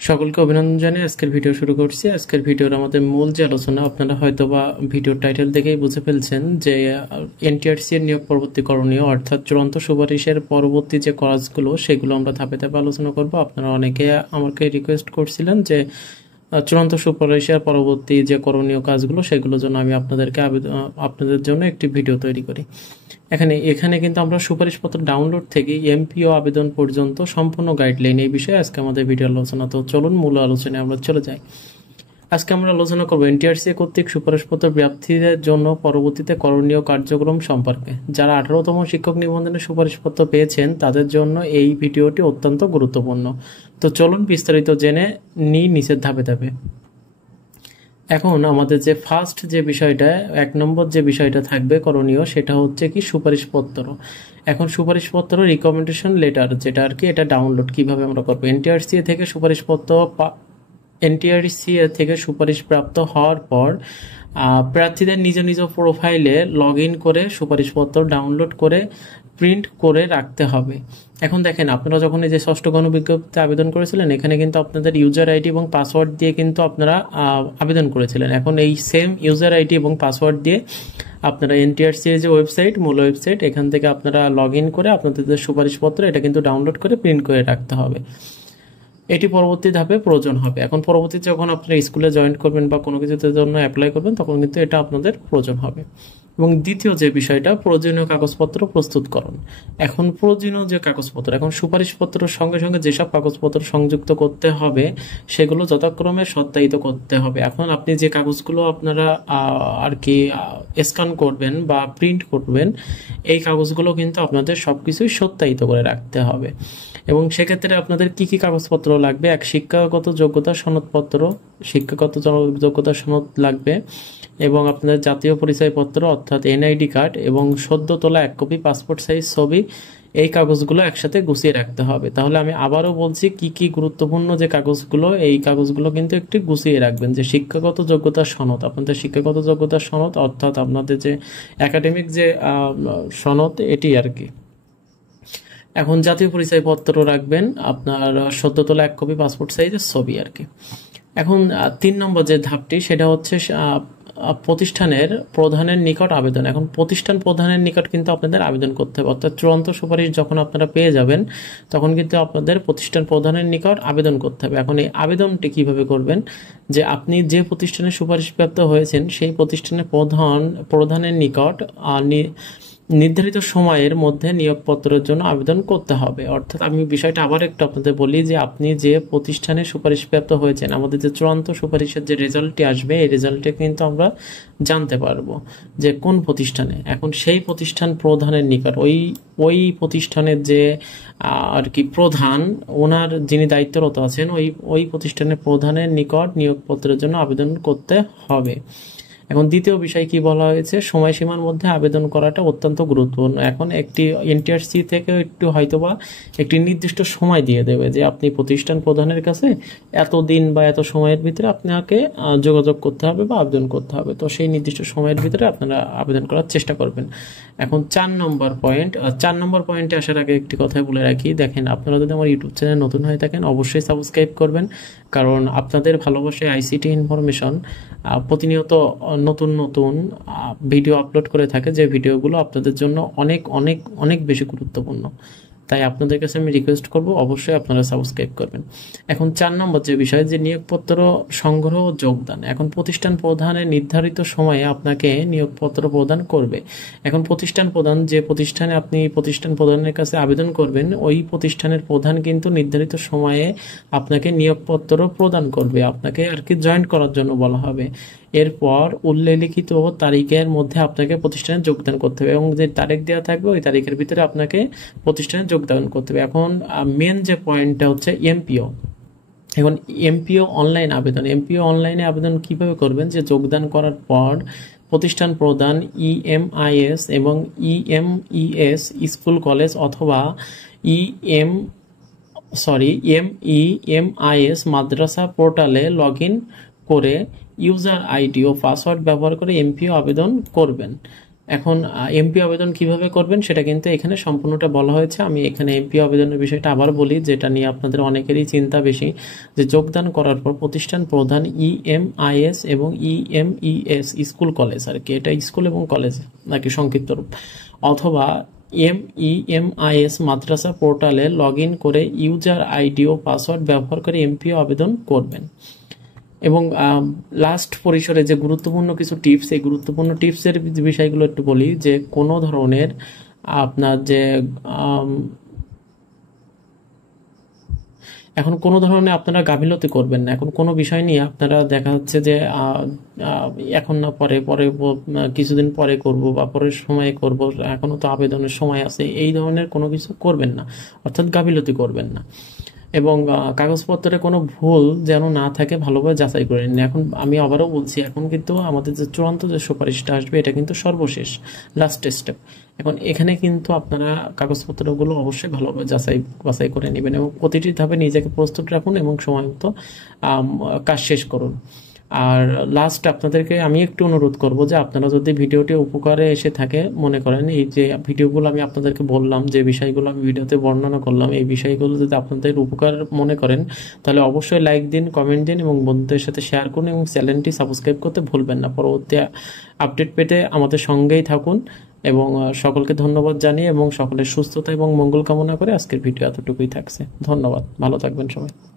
সকলকে অভিনন্দন জানিয়ে আজকের ভিডিও শুরু করছি। আজকের ভিডিওর আমাদের মূল যে আলোচনা, আপনারা হয়তোবা ভিডিওর টাইটেল দেখেই বুঝে ফেলছেন যে এনটিআরসি এর নিয়োগ পরবর্তী করণীয়, অর্থাৎ চূড়ান্ত সুপারিশের পরবর্তী যে কাজগুলো সেগুলো আমরা ধাপে ধাপে আলোচনা করব। আপনারা অনেকে আমাকে রিকোয়েস্ট করছিলেন যে চূড়ান্ত সুপারিশের পরবর্তী যে করণীয় কাজগুলো সেগুলোর জন্য আমি আপনাদের জন্য একটি ভিডিও তৈরি করি। এখানে কিন্তু আমরা সুপারিশপত্র ডাউনলোড থেকে এমপিও আবেদন পর্যন্ত সম্পূর্ণ গাইডলাইন এই বিষয়ে আজকে আমাদের ভিডিও আলোচনা। তো চলুন মূল আলোচনায় আমরা চলে যাই। আজকে আমরা আলোচনা করব এনটিআরসি কর্তৃক সুপারিশপত্র প্রার্থীদের জন্য পরবর্তীতে করণীয় কার্যক্রম সম্পর্কে। যারা 18তম শিক্ষক নিবন্ধনের সুপারিশপত্র পেয়েছেন তাদের জন্য এই ভিডিওটি অত্যন্ত গুরুত্বপূর্ণ। তো চলুন বিস্তারিত জেনে নিই নিচের ধাপে ধাপে। এখন আমাদের যে ফার্স্ট যে বিষয়টা, 1 নম্বর যে বিষয়টা থাকবে করণীয়, সেটা হচ্ছে কি সুপারিশপত্র। এখন সুপারিশপত্র রিকমেন্ডেশন লেটার, যেটা আর কি, এটা ডাউনলোড কিভাবে আমরা করবো। এনটিআরসি থেকে সুপারিশ প্রাপ্ত হওয়ার পর প্রার্থীদের নিজ নিজ প্রোফাইলে লগ ইন করে সুপারিশপত্র ডাউনলোড করে প্রিন্ট করে রাখতে হবে। এখন দেখেন, আপনারা যখন এই যে ষষ্ঠ গণবিজ্ঞপ্তিতে আবেদন করেছিলেন, এখানে কিন্তু আপনাদের ইউজার আইডি এবং পাসওয়ার্ড দিয়ে কিন্তু আপনারা আবেদন করেছিলেন। এখন এই সেম ইউজার আইডি এবং পাসওয়ার্ড দিয়ে আপনারা এনটিআরসি এর যে ওয়েবসাইট, মূল ওয়েবসাইট, এখান থেকে আপনারা লগ ইন করে আপনাদের যে সুপারিশপত্র এটা কিন্তু ডাউনলোড করে প্রিন্ট করে রাখতে হবে। এটি পরবর্তী ধাপে প্রয়োজন হবে। এখন পরবর্তীতে যখন আপনারা স্কুলে জয়েন করবেন বা কোনো কিছুতে জন্য অ্যাপ্লাই করবেন, তখন কিন্তু এটা আপনাদের প্রয়োজন হবে। এবং দ্বিতীয় যে বিষয়টা, প্রয়োজনীয় কাগজপত্র প্রস্তুতকরণ। এখন প্রয়োজনীয় যে কাগজপত্র, এখন সুপারিশপত্রের সঙ্গে সঙ্গে যেসব কাগজপত্র সংযুক্ত করতে হবে সেগুলো যথাক্রমে সত্যায়িত করতে হবে। এখন আপনি যে কাগজগুলো আপনারা আর কি স্ক্যান করবেন বা প্রিন্ট করবেন, এই কাগজগুলো কিন্তু আপনাদের সবকিছুই সত্যায়িত করে রাখতে হবে। এবং সেক্ষেত্রে আপনাদের কি কি কাগজপত্র লাগবে? শিক্ষাগত যোগ্যতা সনদপত্র, শিক্ষাগত যোগ্যতা সনদ লাগবে, এবং আপনাদের জাতীয় পরিচয়পত্র অর্থাৎ এনআইডি কার্ড, এবং সদ্য তোলা 1 কপি পাসপোর্ট সাইজ ছবি। এই কাগজগুলো একসাথে গুছিয়ে রাখতে হবে। তাহলে আমি আবারও বলছি, কি কি গুরুত্বপূর্ণ যে কাগজগুলো, এই কাগজগুলো কিন্তু একটু গুছিয়ে রাখবেন। যে শিক্ষাগত যোগ্যতার সনদ, আপনাদের শিক্ষাগত যোগ্যতার সনদ অর্থাৎ আপনাদের যে একাডেমিক যে সনদ, এটি আর কি। এখন জাতীয় পরিচয়পত্র রাখবেন, আপনার সদ্য তোলা 1 কপি পাসপোর্ট সাইজের ছবি আর কি। এখন 3 নম্বর যে ধাপটি, সেটা হচ্ছে প্রতিষ্ঠানের প্রধানের নিকট আবেদন। এখন প্রতিষ্ঠান প্রধানের নিকট কিন্তু আপনাদের আবেদন করতে হবে, অর্থাৎ চূড়ান্ত সুপারিশ যখন আপনারা পেয়ে যাবেন তখন কিন্তু আপনাদের প্রতিষ্ঠান প্রধানের নিকট আবেদন করতে হবে। এখন এই আবেদনটি কিভাবে করবেন, যে আপনি যে প্রতিষ্ঠানে সুপারিশপ্রাপ্ত হয়েছেন সেই প্রতিষ্ঠানের প্রধানের নিকট নির্ধারিত সময়ের মধ্যে নিয়োগপত্রের জন্য আবেদন করতে হবে। অর্থাৎ আমি বিষয়টা আবার একটু আপনাদের বলি, যে আপনি যে প্রতিষ্ঠানে সুপারিশপ্রাপ্ত হয়েছেন, আমাদের যে চূড়ান্ত সুপারিশের যে রেজাল্টটি আসবে, এই রেজাল্টে কিন্তু আমরা জানতে পারবো যে কোন প্রতিষ্ঠানে। এখন সেই প্রতিষ্ঠান প্রধানের নিকট, ওই প্রতিষ্ঠানের যে আর কি প্রধান, ওনার যিনি দায়িত্বরত আছেন, ওই প্রতিষ্ঠানের প্রধানের নিকট নিয়োগপত্রের জন্য আবেদন করতে হবে। এখন দ্বিতীয় বিষয় কি বলা হয়েছে, সময়সীমার মধ্যে আবেদন করাটা অত্যন্ত গুরুত্বপূর্ণ। এখন একটি এনটিআরসি থেকে একটু হয়তোবা একটি নির্দিষ্ট সময় দিয়ে দেবে, যে আপনি প্রতিষ্ঠান প্রধানের কাছে এত দিন বা এত সময়ের ভিতরে আপনাকে যোগাযোগ করতে হবে বা আবেদন করতে হবে। তো সেই নির্দিষ্ট সময়ের ভিতরে আপনারা আবেদন করার চেষ্টা করবেন। এখন 4 নম্বর পয়েন্টে আসার আগে একটি কথা বলে রাখি। দেখেন, আপনারা যদি আমার ইউটিউব চ্যানেল নতুন হয়ে থাকেন অবশ্যই সাবস্ক্রাইব করবেন, কারণ আপনাদের ভালোবাসায় আইসিটি ইনফরমেশন প্রতিনিয়ত নতুন নতুন ভিডিও আপলোড করে থাকে, যে ভিডিওগুলো আপনাদের জন্য অনেক অনেক অনেক বেশি গুরুত্বপূর্ণ। তাই আপনাদের কাছে আমি রিকোয়েস্ট করব, অবশ্যই আপনারা সাবস্ক্রাইব করবেন। এখন 4 নম্বর যে বিষয়, যে নিয়োগপত্র সংগ্রহ ও যোগদান। এখন প্রতিষ্ঠান প্রধানের নির্ধারিত সময়ে আপনাকে নিয়োগপত্র প্রদান করবে। এখন প্রতিষ্ঠান প্রধান, যে প্রতিষ্ঠানে আপনি প্রতিষ্ঠান প্রধানের কাছে আবেদন করবেন, ওই প্রতিষ্ঠানের প্রধান কিন্তু নির্ধারিত সময়ে আপনাকে নিয়োগপত্র প্রদান করবে, আপনাকে আর কি জয়েন করার জন্য বলা হবে। এরপর উল্লেখিত তারিখের মধ্যে আপনাকে প্রতিষ্ঠানে যোগদান করতে হবে, এবং যে তারিখ দেওয়া থাকবে ওই তারিখের ভিতরে আপনাকে প্রতিষ্ঠানে যোগদান করতে হবে। এখন মেন যে পয়েন্টটা হচ্ছে এমপিও। এখন এমপিও অনলাইনে আবেদন কিভাবে করবেন, যে যোগদান করার পর প্রতিষ্ঠান প্রদান ইএমআইএস এবং ইএমইএস স্কুল কলেজ অথবা এমইএমআইএস মাদ্রাসা পোর্টালে লগ ইন করে ইউজার আইডি ও পাসওয়ার্ড ব্যবহার করে এমপিও আবেদন করবেন। এখন এমপি আবেদন কিভাবে করবেন সেটা কিন্তু এখানে সম্পূর্ণটা বলা হয়েছে। আমি এখানে এমপি আবেদনের বিষয়টা আবার বলি, যেটা নিয়ে আপনাদের অনেকেরই চিন্তা বেশি, যে যোগদান করার পর প্রতিষ্ঠান প্রধান ইএমআইএস এবং ইএমইএস স্কুল কলেজ আর কি, এটা স্কুল এবং কলেজ নাকি সংক্ষিপ্ত রূপ, অথবা এমইএমআইএস মাদ্রাসা পোর্টালে লগ ইন করে ইউজার আইডি ও পাসওয়ার্ড ব্যবহার করে এমপিও আবেদন করবেন। এবং লাস্ট পরিসরে যে গুরুত্বপূর্ণ কিছু টিপস, এই গুরুত্বপূর্ণ টিপসের বিষয়গুলো একটু বলি, যে কোনো ধরনের আপনার যে এখন কোনো ধরনের আপনারা গাফিলতি করবেন না। এখন কোনো বিষয় নিয়ে আপনারা দেখা যাচ্ছে যে এখন না পরে পরে কিছুদিন পরে করব বা পরের সময়ে করব, এখনো তো আবেদনের সময় আছে, এই ধরনের কোনো কিছু করবেন না, অর্থাৎ গাফিলতি করবেন না। এবং কাগজপত্রে কোনো ভুল যেন না থাকে ভালোভাবে যাচাই করে নিন। এখন আমি আবারও বলছি, এখন কিন্তু আমাদের যে চূড়ান্ত যে সুপারিশটা আসবে এটা কিন্তু সর্বশেষ লাস্ট স্টেপ। এখন এখানে কিন্তু আপনারা কাগজপত্রগুলো অবশ্যই ভালোভাবে বাছাই করে নেবেন এবং প্রতিটি ধাপে নিজেকে প্রস্তুত রাখুন এবং সময় মতো কাজ শেষ করুন। আর লাস্ট আপনাদেরকে আমি একটু অনুরোধ করব যে আপনারা যদি ভিডিওটি উপকারে এসে থাকে, মনে করেন এই যে ভিডিওগুলো আমি আপনাদেরকে বললাম, যে বিষয়গুলো আমি ভিডিওতে বর্ণনা করলাম, এই বিষয়গুলো যদি আপনাদের উপকার মনে করেন তাহলে অবশ্যই লাইক দিন, কমেন্ট দিন এবং বন্ধুদের সাথে শেয়ার করুন এবং চ্যানেলটি সাবস্ক্রাইব করতে ভুলবেন না। পরবর্তী আপডেট পেতে আমাদের সঙ্গেই থাকুন এবং সকলকে ধন্যবাদ জানিয়ে এবং সকলের সুস্থতা এবং মঙ্গল কামনা করে আজকের ভিডিও এতটুকুই থাকছে। ধন্যবাদ, ভালো থাকবেন সবাই।